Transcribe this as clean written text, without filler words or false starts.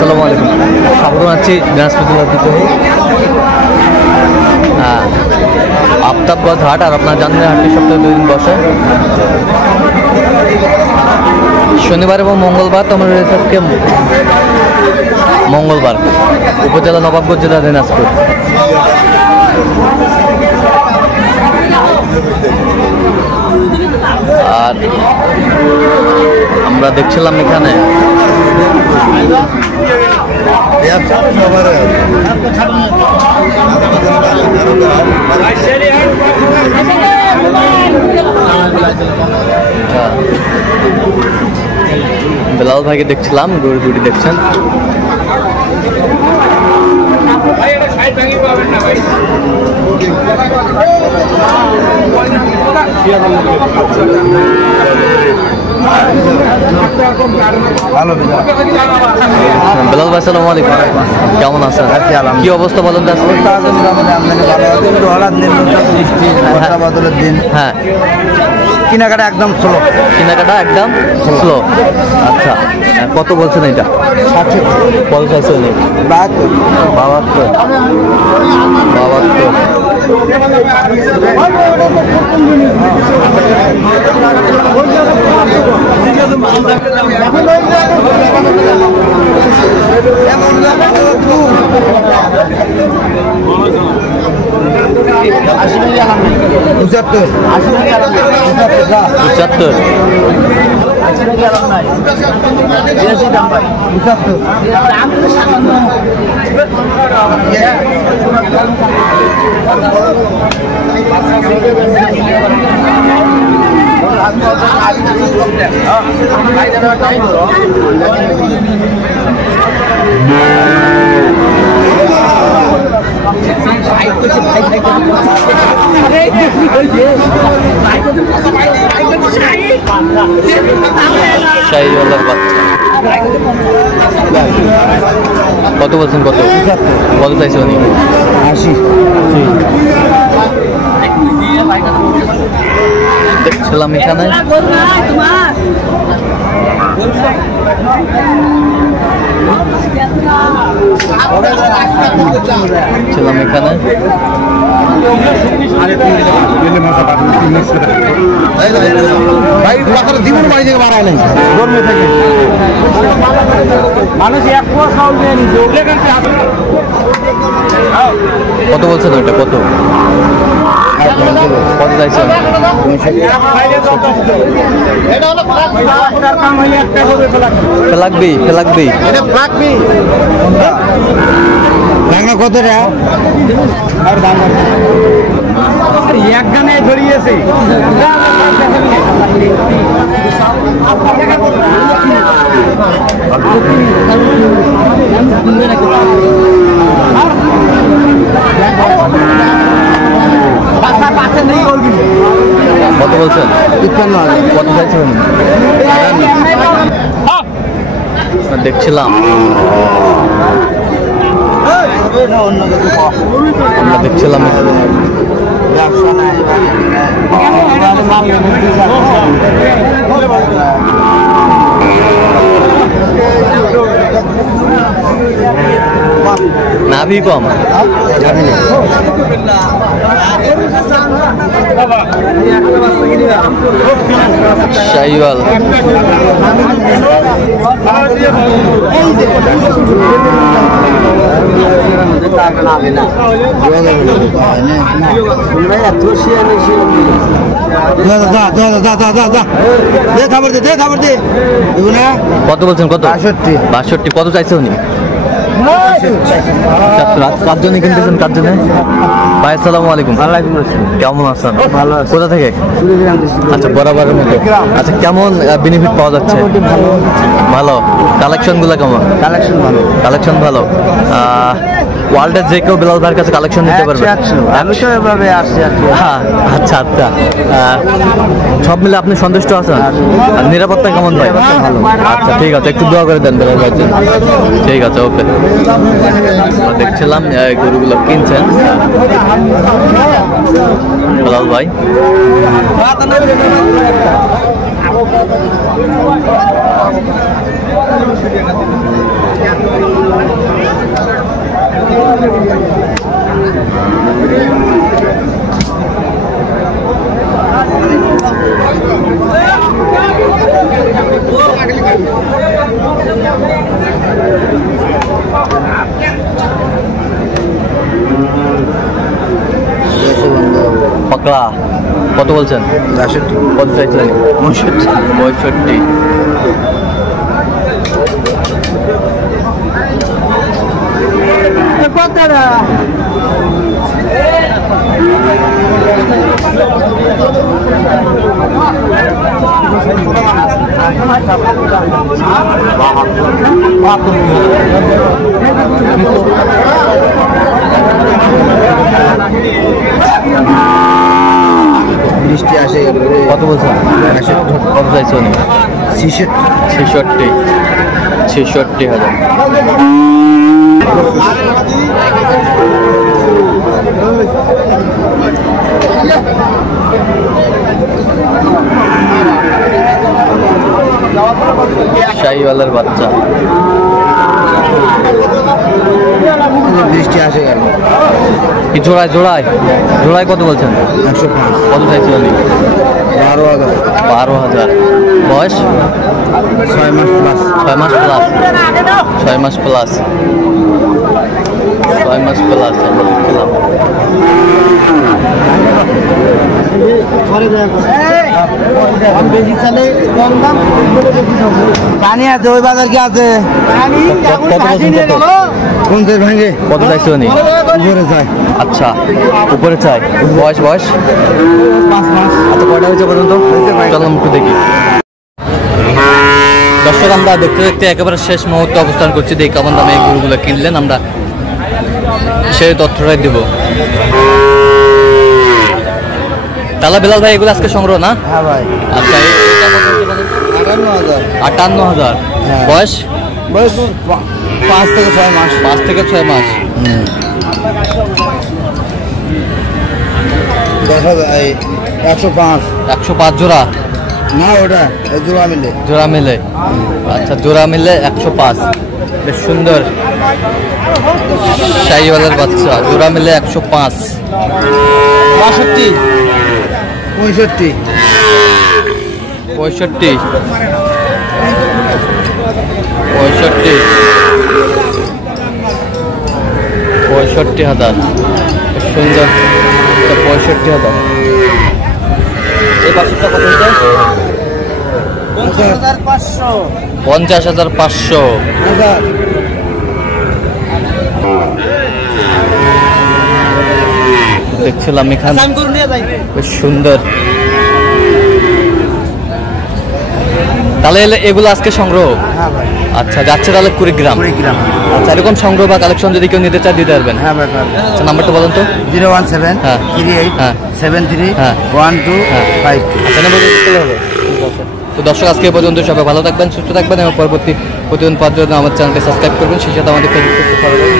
আসসালামু আলাইকুম। স্বাগত আছি দিনাজপুর জেলার ভিতরে আফতাবগঞ্জ হাট। আর আপনারা জানেন হাটটি সপ্তাহে 2 দিন বসে, শনিবার এবং মঙ্গলবার। তো আমরা রয়েছে আজকে মঙ্গলবার, উপজেলা নবাবগঞ্জ, জেলা দিনাজপুর। আর আমরা দেখছিলাম এখানে বেলাল ভাইকে দেখছিলাম, গরু দুটি দেখছেন। বেলাল ভাই আসসালামু আলাইকুম, কেমন আছেন? কি অবস্থা বলেন? দিন হ্যাঁ, কেনাকাটা একদম স্লো। কেনাকাটা একদম স্লো। আচ্ছা, কত বলছেন এটা? 60। কত চাইছেন? 72। কত বলছেন? কত কত চাইছে উনি? 80। দেখছিলাম এখানে জীবন বাড়ি থেকে বাড়ায় নাই, জন্মে থেকে মানুষ কত বলছেন ওইটা? কত কত চাইছেন? লাগবেই কত টাকা এক গানে ধরিয়েছে। কত বলছেন? 55। কত চাইছেন? দেখছিলাম আমরা দেখছিলাম নাভি কম। শাহিওয়াল কত বলছেন? কত? 62। কত চাইছে উনি? 70। কার জন্য কিনতেছেন? কার জন্য? ভাই আসসালামু আলাইকুম। কেমন আছেন? ভালো আছি। কোথা থেকে? আচ্ছা, বরাবরের মতো। আচ্ছা, কেমন বেনিফিট পাওয়া যাচ্ছে? ভালো। কালেকশন গুলো কেমন? কালেকশন ভালো। ওয়ার্ল্ডের যে কেউ বেলাল ভাইয়ের কাছে কালেকশন নিতে পারবে? আমি তো এভাবে আসছি। হ্যাঁ, আচ্ছা। সব মিলে আপনি সন্তুষ্ট আছেন? আর নিরাপত্তা কেমন ভাই? আচ্ছা, ঠিক আছে, একটু দোয়া করে দেন বেলাল ভাই। ঠিক আছে, ওকে। দেখছিলাম গরুগুলো কিনছেন বেলাল ভাই। পাকড়া কত বলছেন? কত চাইছেন? 65। বৃষ্টি আসে কত বলছেন? কত চাইছে উনি? 66,000। শাহিওয়ালের বাচ্চা। বৃষ্টি আসে গেল কি জোড়ায় জোড়ায় জোড়ায় কত বলছেন? 105। কত চাইছে উনি? 12,000। 12,000। বয়স? 6 মাস প্লাস। 6 মাস প্লাস। 6 মাস প্লাস। 6 মাস প্লাস আমরা দেখছিলাম। পানি আছে ওই বাজার কি আছে? কত বলছেন? কোন ভাঙে কত চাইছে উনি? উপরে যায়। আচ্ছা, উপরে চাই। বয়স? 5 মাস। আচ্ছা, কয়টা হয়েছে পর্যন্ত? চললাম একটু দেখি। দর্শক, আমরা দেখতে দেখতে একেবারে শেষ মুহূর্তে অবস্থান করছি। দেখি কেমন দামে এই গরুগুলো কিনলেন, আমরা সেই তথ্যটাই দেব। তাহলে বিলাল ভাই, এগুলো আজকে সংগ্রহ না? হ্যাঁ ভাই। আচ্ছা, এটা কত হচ্ছে বলেন? 58,000। 58,000। বয়স? বয়স 5 থেকে 6 মাস। 5 থেকে 6 মাস। 105। 105 জোড়া? না, ওটা জোড়া মিলে। জোড়া মিলে? আচ্ছা, জোড়া মিলে 105। বেশ সুন্দর শাহিওয়ালের বাচ্চা, জোড়া মিলে 105। 65। 65। 65। 65,000। বেশ সুন্দর। 65,000। এই বাচ্চাটা কত হচ্ছে? 50,500। দেখছিলাম এখানে বেশ সুন্দর। তাহলে এগুলো আজকে সংগ্রহ? হ্যাঁ ভাই। আচ্ছা, যাচ্ছে তাহলে কুড়িগ্রাম। আচ্ছা, এরকম সংগ্রহ বা কালেকশন যদি কেউ নিতে চায় দিতে পারবেন? হ্যাঁ ভাই। আচ্ছা, নাম্বারটা বলুন তো। 017 হ্যাঁ। 38 হ্যাঁ। 73 হ্যাঁ। 12 হ্যাঁ। 52। আচ্ছা, নাম্বার দিতে হবে। ঠিক আছে। তো দর্শক, আজকে এই পর্যন্ত। সবাই ভালো থাকবেন, সুস্থ থাকবেন এবং পরবর্তী প্রতিদিন পাওয়ার জন্য আমার চ্যানেলটি সাবস্ক্রাইব করবেন। সেই সাথে আমাদের ফেসবুক পেজটি ফলো করবেন।